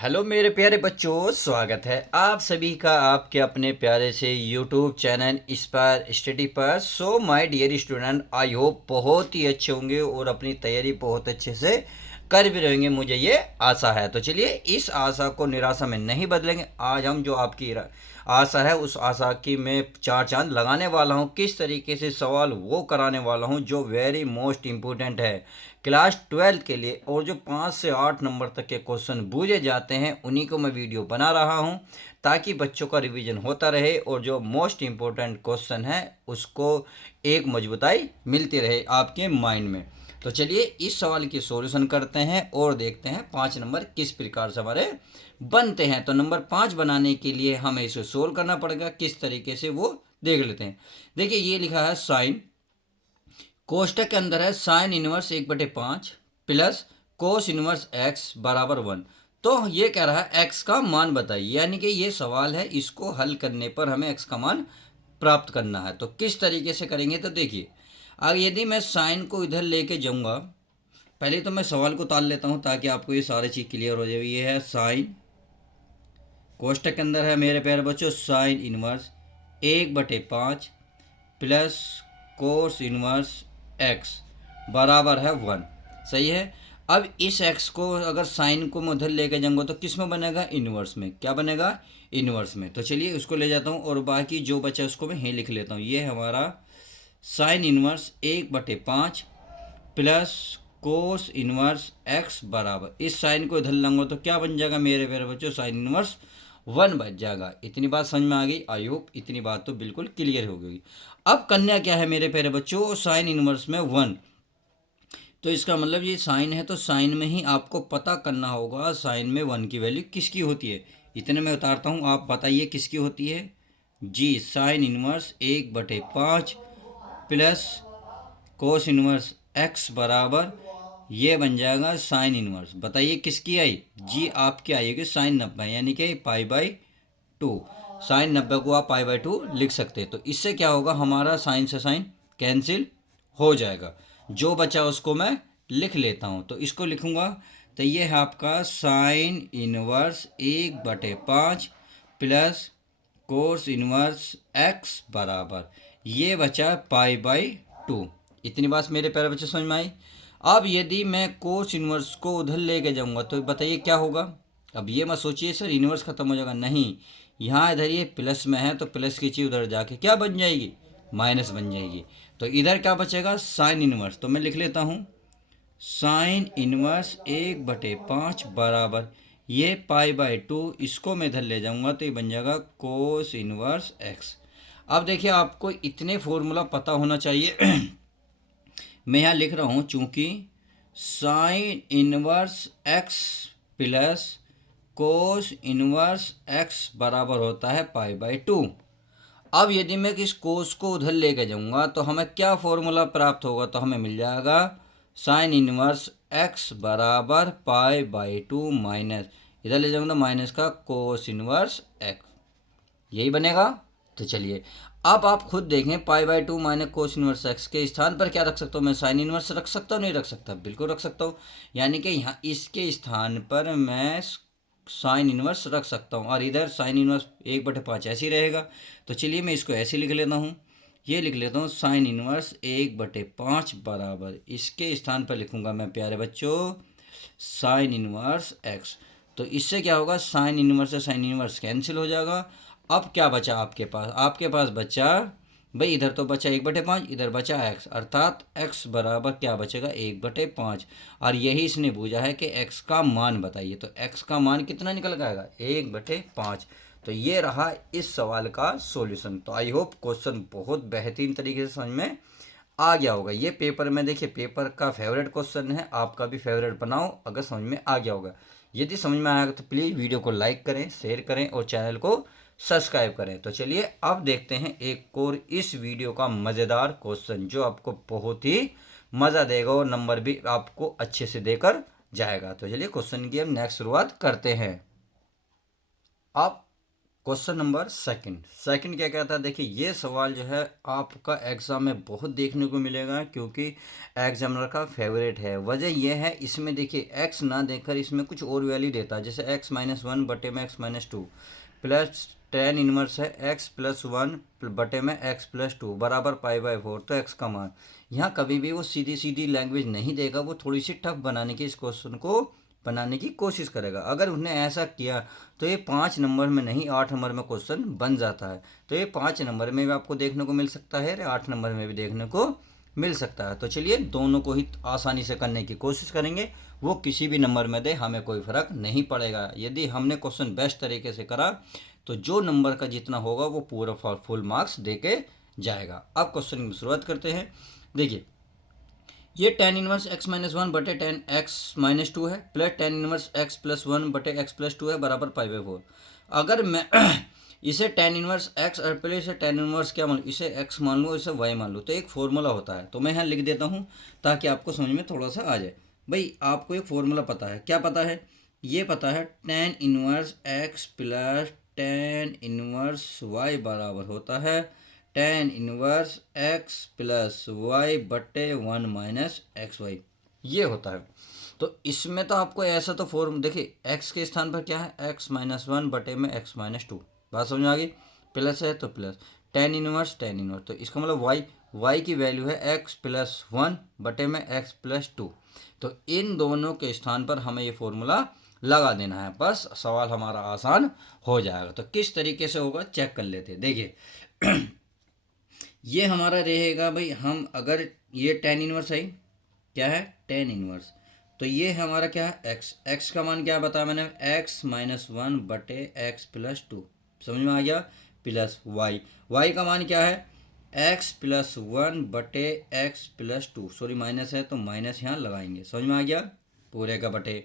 Hello मेरे प्यारे बच्चों, स्वागत है आप सभी का आपके अपने प्यारे से यूट्यूब चैनल इंस्पायर स्टडी पर। So my dear student, I hope बहुत ही अच्छे होंगे और अपनी तैयारी बहुत अच्छे से कर भी रहेंगे, मुझे ये आशा है। तो चलिए, इस आशा को निराशा में नहीं बदलेंगे। आज हम जो आपकी आशा है उस आशा की मैं चार चांद लगाने वाला हूँ। किस तरीके से सवाल वो कराने वाला हूँ जो वेरी मोस्ट इम्पोर्टेंट है क्लास 12 के लिए, और जो 5 से 8 नंबर तक के क्वेश्चन पूछे जाते हैं उन्हीं को मैं वीडियो बना रहा हूं, ताकि बच्चों का रिवीजन होता रहे और जो मोस्ट इम्पोर्टेंट क्वेश्चन है उसको एक मजबूताई मिलती रहे आपके माइंड में। तो चलिए, इस सवाल की सॉल्यूशन करते हैं और देखते हैं 5 नंबर किस प्रकार से हमारे बनते हैं। तो नंबर 5 बनाने के लिए हमें इसे सोल्व करना पड़ेगा। किस तरीके से वो देख लेते हैं। देखिए, ये लिखा है साइन, कोष्टक के अंदर है sign inverse 1/5 plus cos inverse x बराबर 1। तो ये कह रहा है एक्स का मान बताइए, यानी कि ये सवाल है, इसको हल करने पर हमें एक्स का मान प्राप्त करना है। तो किस तरीके से करेंगे, तो देखिए, अब यदि मैं साइन को इधर लेके जाऊंगा, पहले तो मैं सवाल को ताल लेता हूँ ताकि आपको ये सारी चीज़ क्लियर हो जाए। ये है साइन, कोष्टक के अंदर है मेरे प्यारे बच्चों sign inverse 1/5 plus cos inverse x बराबर है 1। सही है। अब इस एक्स को अगर साइन को मैं उधर लेके जाऊंगा तो किस में बनेगा, इनवर्स में। क्या बनेगा, इनवर्स में। तो चलिए उसको ले जाता हूँ और बाकी जो बचा उसको मैं यहीं लिख लेता हूँ। ये हमारा sign inverse 1/5 plus cos inverse x बराबर, इस साइन को इधर लाऊंगा तो क्या बन जाएगा मेरे प्यारे बच्चों, साइन इनवर्स 1 बच जाएगा। इतनी बात समझ में आ गई। आई होप इतनी बात तो बिल्कुल क्लियर हो गई। अब करना क्या है मेरे प्यारे बच्चों, साइन इनवर्स में 1, तो इसका मतलब ये साइन है तो साइन में ही आपको पता करना होगा साइन में 1 की वैल्यू किसकी होती है। इतने में उतारता हूँ, आप बताइए किसकी होती है जी। Sine inverse 1/5 plus cos inverse x बराबर, ये बन जाएगा साइन इनवर्स। बताइए किसकी आई जी, आपकी आएगी साइन 90, यानी कि पाई/2। साइन 90 को आप पाई/2 लिख सकते हैं। तो इससे क्या होगा, हमारा साइन से साइन कैंसिल हो जाएगा। जो बचा उसको मैं लिख लेता हूँ, तो इसको लिखूंगा। तो ये है आपका sign inverse 1/5 plus cos inverse x बराबर, ये बचा पाई/2। इतनी बात मेरे प्यारे बच्चे समझ में आई। अब यदि मैं कोस इनवर्स को उधर लेके जाऊंगा तो बताइए क्या होगा। अब ये मत सोचिए सर इनवर्स खत्म हो जाएगा, नहीं। यहाँ इधर ये प्लस में है तो प्लस की चीज़ उधर जाके क्या बन जाएगी, माइनस बन जाएगी। तो इधर क्या बचेगा, साइन इनवर्स। तो मैं लिख लेता हूँ साइन इनवर्स 1/5 बराबर, ये पाई/2, इसको मैं इधर ले जाऊंगा तो ये बन जाएगा कोस इनवर्स एक्स। अब देखिए, आपको इतने फॉर्मूला पता होना चाहिए। मैं यहाँ लिख रहा हूँ, चूंकि sine inverse x plus cos inverse x बराबर होता है पाई/2। अब यदि मैं किस कोस को उधर लेके जाऊंगा तो हमें क्या फॉर्मूला प्राप्त होगा, तो हमें मिल जाएगा साइन इनवर्स एक्स बराबर पाई/2 माइनस, इधर ले जाऊंगा माइनस का कोस इनवर्स एक्स, यही बनेगा। तो चलिए, अब आप खुद देखें, पाई/2 माइनस कोस इनवर्स एक्स के स्थान पर क्या रख सकता हूँ मैं, साइन इनवर्स रख सकता हूँ, नहीं रख सकता, बिल्कुल रख सकता हूँ। यानी कि यहाँ इसके स्थान पर मैं साइन इनवर्स रख सकता हूँ और इधर साइन इनवर्स 1/5 ऐसे ही रहेगा। तो चलिए मैं इसको ऐसे लिख लेता हूँ, ये लिख लेता हूँ साइन इनवर्स 1/5 बराबर, इसके स्थान पर लिखूंगा मैं प्यारे बच्चों साइन इनवर्स एक्स। तो इससे क्या होगा, साइन इनवर्स से साइन इनवर्स कैंसिल हो जाएगा। अब क्या बचा आपके पास, आपके पास बचा भाई, इधर तो बचा 1/5, इधर बचा एक्स, अर्थात एक्स बराबर क्या बचेगा 1/5। और यही इसने पूछा है कि एक्स का मान बताइए, तो एक्स का मान कितना निकल के आएगा 1/5। तो ये रहा इस सवाल का सॉल्यूशन। तो आई होप क्वेश्चन बहुत बेहतरीन तरीके से समझ में आ गया होगा। ये पेपर में देखिए, पेपर का फेवरेट क्वेश्चन है, आपका भी फेवरेट बनाओ अगर समझ में आ गया होगा। यदि समझ में आया तो प्लीज़ वीडियो को लाइक करें, शेयर करें और चैनल को सब्सक्राइब करें। तो चलिए अब देखते हैं एक और इस वीडियो का मज़ेदार क्वेश्चन जो आपको बहुत ही मज़ा देगा और नंबर भी आपको अच्छे से देकर जाएगा। तो चलिए क्वेश्चन की हम नेक्स्ट शुरुआत करते हैं। अब क्वेश्चन नंबर सेकंड। सेकंड क्या कहता है, देखिए ये सवाल जो है आपका एग्ज़ाम में बहुत देखने को मिलेगा, क्योंकि एग्जामिनर का फेवरेट है। वजह यह है, इसमें देखिए एक्स ना देकर इसमें कुछ और वैल्यू देता है, जैसे x-1 बटे में x-2 प्लस टेन इनवर्स है x+1 बटे में x+2 बराबर π/4। तो x का मान यहाँ कभी भी वो सीधी सीधी लैंग्वेज नहीं देगा, वो थोड़ी सी टफ बनाने की इस क्वेश्चन को बनाने की कोशिश करेगा। अगर उसने ऐसा किया तो ये 5 नंबर में नहीं 8 नंबर में क्वेश्चन बन जाता है। तो ये 5 नंबर में भी आपको देखने को मिल सकता है, 8 नंबर में भी देखने को मिल सकता है। तो चलिए दोनों को ही आसानी से करने की कोशिश करेंगे, वो किसी भी नंबर में दे हमें कोई फ़र्क नहीं पड़ेगा। यदि हमने क्वेश्चन बेस्ट तरीके से करा तो जो नंबर का जितना होगा वो पूरा फुल मार्क्स दे के जाएगा। अब क्वेश्चन की शुरुआत करते हैं। देखिए ये टेन इनवर्स x-1 बटे टेन x-2 है प्लस टेन इनवर्स x+1 बटे x+2 है बराबर π/4। अगर मैं इसे टेन इनवर्स x और पहले इसे टेन इनवर्स क्या मान लूँ, इसे x मान लूँ, इसे y मान लूँ, तो एक फॉर्मूला होता है। तो मैं यहाँ लिख देता हूँ ताकि आपको समझ में थोड़ा सा आ जाए। भाई आपको एक फॉर्मूला पता है, क्या पता है, ये पता है tan inverse x plus tan inverse y बराबर होता है tan inverse x plus y बटे 1 माइनस एक्स वाई, ये होता है। तो इसमें तो आपको ऐसा तो फॉर्म देखिए, x के स्थान पर क्या है x-1 बटे में x-2, बात समझ में आ गई। प्लस है तो प्लस टेन इनवर्स, तो इसका मतलब y की वैल्यू है x+1 बटे में x+2। तो इन दोनों के स्थान पर हमें ये फॉर्मूला लगा देना है, बस सवाल हमारा आसान हो जाएगा। तो किस तरीके से होगा चेक कर लेते हैं। देखिए ये हमारा रहेगा भाई, हम अगर ये टेन इनवर्स है, क्या है टेन इनवर्स, तो ये हमारा क्या है एक्स का मान क्या बताया मैंने, x-1 बटे x+2, समझ में आ गया, प्लस वाई का मान क्या है x+1 बटे x+2, सॉरी माइनस है तो माइनस यहाँ लगाएंगे, समझ में आ गया, पूरे का बटे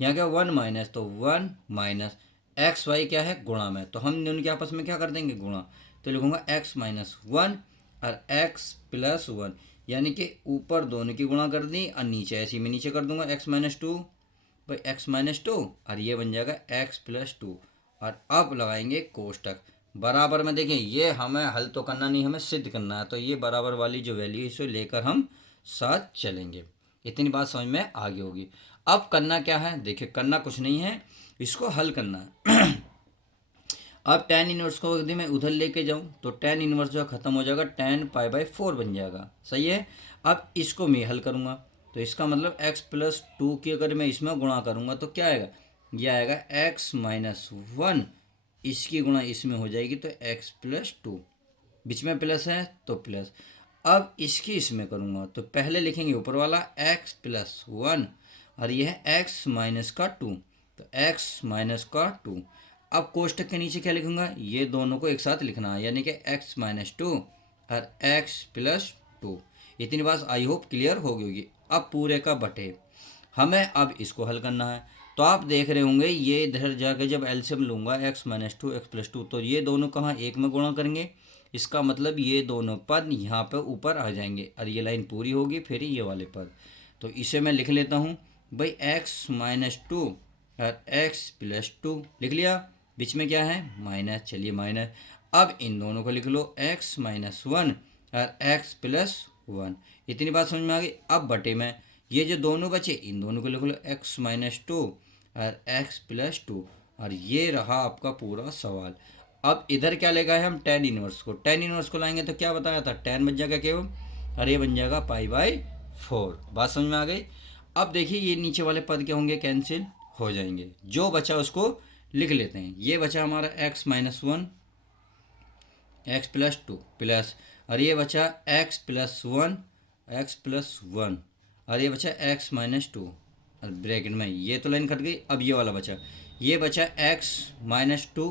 यहाँ क्या 1 माइनस, तो 1 माइनस एक्स वाई क्या है गुणा में, तो हम उनके आपस में क्या कर देंगे गुणा, तो लिखूंगा x-1 और x+1, यानी कि ऊपर दोनों की गुणा कर दी और नीचे ऐसी में नीचे कर दूंगा x-2 भाई x-2, और ये बन जाएगा x+2। और अब लगाएंगे कोष्टक, बराबर में। देखिए ये हमें हल तो करना नहीं, हमें सिद्ध करना है, तो ये बराबर वाली जो वैल्यू है इसे लेकर हम साथ चलेंगे। इतनी बात समझ में आ गई होगी। अब करना क्या है, देखिए करना कुछ नहीं है, इसको हल करना है। अब टेन इनवर्स को यदि मैं उधर लेके जाऊं तो टेन इनवर्स जो खत्म हो जाएगा, टेन π/4 बन जाएगा, सही है। अब इसको मैं हल करूंगा तो इसका मतलब x+2 की अगर मैं इसमें गुणा करूंगा तो क्या आएगा, यह आएगा x-1, इसकी गुणा इसमें हो जाएगी तो x+2, बीच में प्लस है तो प्लस। अब इसकी इसमें करूंगा तो पहले लिखेंगे ऊपर वाला x+1 और यह है x-2, तो x-2। अब कोष्टक के नीचे क्या लिखूंगा, ये दोनों को एक साथ लिखना है, यानी कि x-2 और x+2। इतनी बात आई होप क्लियर हो गई होगी। अब पूरे का बटे, हमें अब इसको हल करना है। तो आप देख रहे होंगे ये इधर जाके जब एलसीएम लूँगा x-2 x+2, तो ये दोनों कहाँ एक में गुणा करेंगे, इसका मतलब ये दोनों पद यहाँ पर ऊपर आ जाएंगे और ये लाइन पूरी होगी, फिर ये वाले पद। तो इसे मैं लिख लेता हूँ भाई x-2 और x+2 लिख लिया, बीच में क्या है माइनस, चलिए माइनस। अब इन दोनों को लिख लो x-1 और x+1, इतनी बात समझ में आ गई। अब बटे में ये जो दोनों बचे इन दोनों को लिख लो x-2 और x+2, और ये रहा आपका पूरा सवाल। अब इधर क्या लेगा है हम टेन इनवर्स को, टेन इनवर्स को लाएंगे तो क्या बताया था, टेन बन जाएगा केवल और ये बन जाएगा π/4, बात समझ में आ गई। अब देखिए ये नीचे वाले पद क्या होंगे, कैंसिल हो जाएंगे, जो बचा उसको लिख लेते हैं। ये बचा हमारा x-1 x+2 प्लस, और ये बचा x+1 और ये बचा x-2, और ब्रैकेट में ये तो लाइन कट गई। अब ये वाला बचा, ये बचा x-2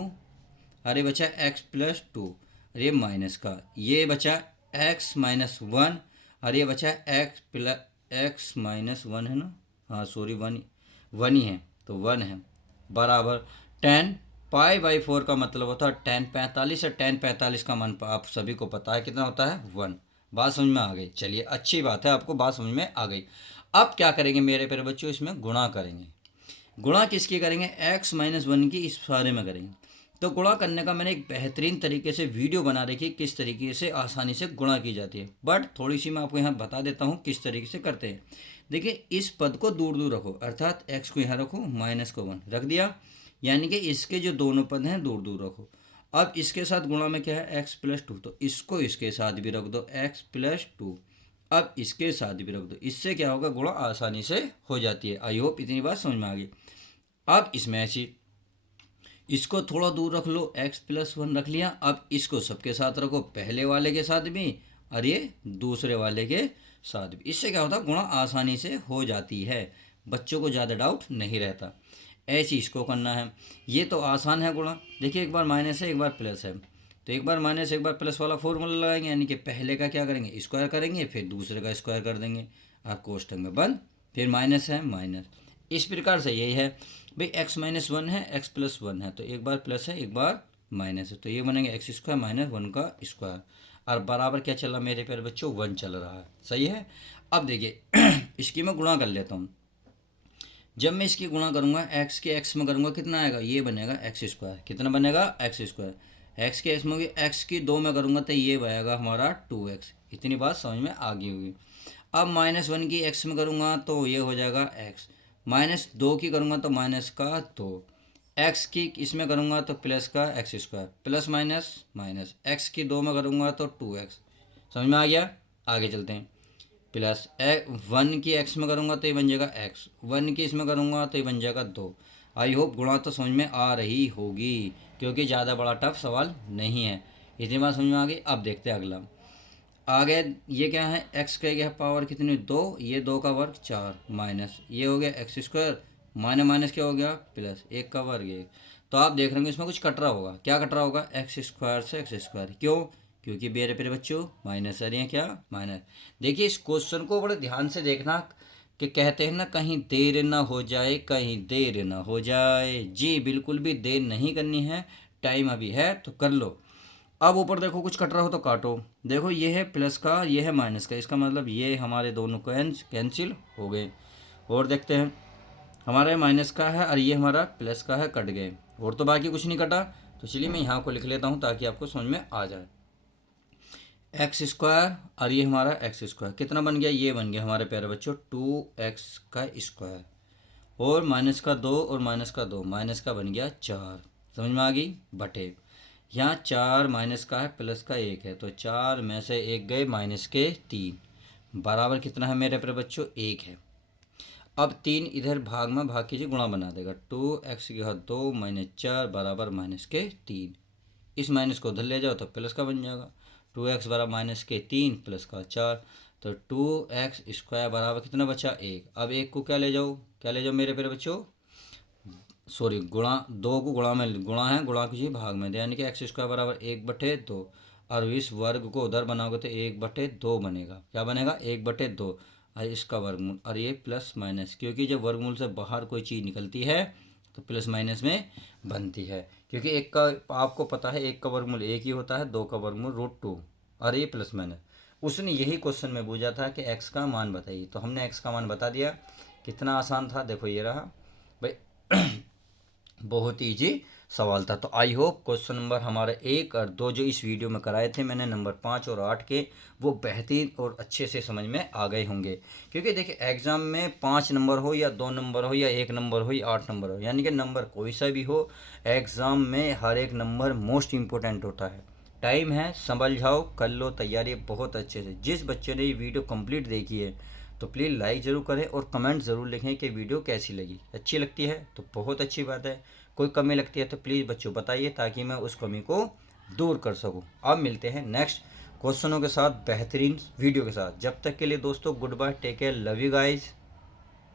और ये बचा x+2 और ये माइनस का, ये बचा x-1 और ये बचा x-1 है ना, हाँ सॉरी 1 ही है, तो 1 है बराबर टेन π/4 का मतलब होता है टेन 45, और टेन 45 का मान आप सभी को पता है कितना होता है 1। बात समझ में आ गई, चलिए अच्छी बात है, आपको बात समझ में आ गई। अब क्या करेंगे मेरे प्यारे बच्चों, इसमें गुणा करेंगे। गुणा किसकी करेंगे, x-1 की इस सारे में करेंगे। तो गुणा करने का मैंने एक बेहतरीन तरीके से वीडियो बना रखी है, किस तरीके से आसानी से गुणा की जाती है, बट थोड़ी सी मैं आपको यहाँ बता देता हूँ किस तरीके से करते हैं। देखिए, इस पद को दूर दूर रखो, अर्थात एक्स को यहाँ रखो, माइनस को 1 रख दिया, यानी कि इसके जो दोनों पद हैं दूर दूर रखो। अब इसके साथ गुणा में क्या है, x+2, तो इसको इसके साथ भी रख दो, x+2। अब इसके साथ भी रख दो, इससे क्या होगा, गुणा आसानी से हो जाती है। आई होप इतनी बात समझ में आ गई। अब इसमें ऐसी, इसको थोड़ा दूर रख लो, x+1 रख लिया। अब इसको सबके साथ रखो, पहले वाले के साथ भी और ये दूसरे वाले के साथ भी। इससे क्या होता है, गुणा आसानी से हो जाती है, बच्चों को ज़्यादा डाउट नहीं रहता। ऐसे इसको करना है, ये तो आसान है गुणा। देखिए, एक बार माइनस है, एक बार प्लस है, तो एक बार माइनस एक बार प्लस वाला फॉर्मूला लगाएंगे, यानी कि पहले का क्या करेंगे, स्क्वायर करेंगे, फिर दूसरे का स्क्वायर कर देंगे, और कोष्ठक में बंद, फिर माइनस है माइनस। इस प्रकार से यही है भाई, x-1 है, x+1 है, तो एक बार प्लस है एक बार माइनस है, तो ये बनेंगे x² माइनस 1 का स्क्वायर, और बराबर क्या चल रहा मेरे प्यारे बच्चों, 1 चल रहा है। सही है। अब देखिए इसकी मैं गुणा कर लेता हूँ। जब मैं इसकी गुणा करूँगा, x के x में करूँगा, कितना आएगा, ये बनेगा x²। कितना बनेगा, x²। x के x में होगी, x की 2 में करूँगा तो ये बनेगा हमारा 2x। इतनी बात समझ में आ गई होगी। अब -1 की x में करूँगा तो ये हो जाएगा x, -2 की करूँगा तो माइनस का 2, x की इसमें करूँगा तो प्लस का x², plus minus minus, x की 2 में करूँगा तो 2x। समझ में आ गया। आगे चलते हैं। प्लस 1 की x में करूँगा तो ये बन जाएगा x, 1 की इसमें करूँगा तो ये बन जाएगा 2। आई होप गुणा तो समझ में आ रही होगी, क्योंकि ज़्यादा बड़ा टफ सवाल नहीं है। इतनी बात समझ में आ गई। अब देखते हैं अगला। आगे ये क्या है, x का क्या पावर कितनी, 2, ये 2 का वर्ग 4, माइनस ये हो गया x², माइनस माइनस क्या हो गया, प्लस 1 का वर्ग 1। तो आप देख रहे होंगे इसमें कुछ कट रहा होगा, क्या कट रहा होगा, x² से x²। क्यों, क्योंकि मेरे प्यारे बच्चों माइनस आ रही है, क्या माइनस। देखिए, इस क्वेश्चन को बड़े ध्यान से देखना, कि कहते हैं ना, कहीं देर ना हो जाए, कहीं देर ना हो जाए। जी बिल्कुल भी देर नहीं करनी है, टाइम अभी है तो कर लो। अब ऊपर देखो कुछ कट रहा हो तो काटो। देखो, ये है प्लस का, ये है माइनस का, इसका मतलब ये हमारे दोनों कैंसिल हो गए। और देखते हैं, हमारा माइनस का है और ये हमारा प्लस का है, कट गए। और तो बाकी कुछ नहीं कटा, तो चलिए मैं यहाँ को लिख लेता हूँ ताकि आपको समझ में आ जाए। x² और ये हमारा x², कितना बन गया, ये बन गया हमारे प्यारे बच्चों 2x², और माइनस का 2 और माइनस का 2, माइनस का बन गया 4। समझ में आ गई, बटे यहाँ 4 माइनस का है, प्लस का 1 है, तो 4 में से 1 गए, माइनस के 3, बराबर कितना है मेरे प्यारे बच्चों, 1 है। अब 3 इधर भाग में भाग कीजिए, गुणा बना देगा, 2x की घात 2 -4 बराबर -3। इस माइनस को उधर ले जाओ तो प्लस का बन जाएगा, 2x बराबर -3 प्लस का 4, तो 2x² बराबर कितना बचा, 1। अब 1 को क्या ले जाओ, क्या ले जाओ मेरे प्यारे बच्चों, सॉरी, गुणा 2 को गुणा में गुणा है, गुणा कीजिए भाग में, यानी कि x² बराबर 1/2, और इस वर्ग को उधर बनाओगे तो 1/2 बनेगा। क्या बनेगा, 1/2, और इसका वर्गमूल, और ये प्लस माइनस, क्योंकि जब वर्गमूल से बाहर कोई चीज़ निकलती है तो प्लस माइनस में बनती है। क्योंकि एक का, आपको पता है, 1 का वर्गमूल 1 ही होता है, 2 का वर्गमूल √2, और ये प्लस माइनस। उसने यही क्वेश्चन में पूछा था कि x का मान बताइए, तो हमने x का मान बता दिया। कितना आसान था, देखो ये रहा भाई बहुत ईजी सवाल था। तो आई होप क्वेश्चन नंबर हमारे 1 और 2 जो इस वीडियो में कराए थे मैंने, नंबर 5 और 8 के, वो बेहतरीन और अच्छे से समझ में आ गए होंगे। क्योंकि देखिए, एग्ज़ाम में 5 नंबर हो या 2 नंबर हो या 1 नंबर हो या 8 नंबर हो, यानी कि नंबर कोई सा भी हो, एग्ज़ाम में हर एक नंबर मोस्ट इम्पोर्टेंट होता है। टाइम है, संभल जाओ, कर लो तैयारी बहुत अच्छे से। जिस बच्चे ने ये वीडियो कंप्लीट देखी है तो प्लीज़ लाइक ज़रूर करें और कमेंट ज़रूर लिखें कि वीडियो कैसी लगी। अच्छी लगती है तो बहुत अच्छी बात है, कोई कमी लगती है तो प्लीज़ बच्चों बताइए, ताकि मैं उस कमी को दूर कर सकूं। अब मिलते हैं नेक्स्ट क्वेश्चनों के साथ, बेहतरीन वीडियो के साथ। जब तक के लिए दोस्तों, good bye, take care, love you guys.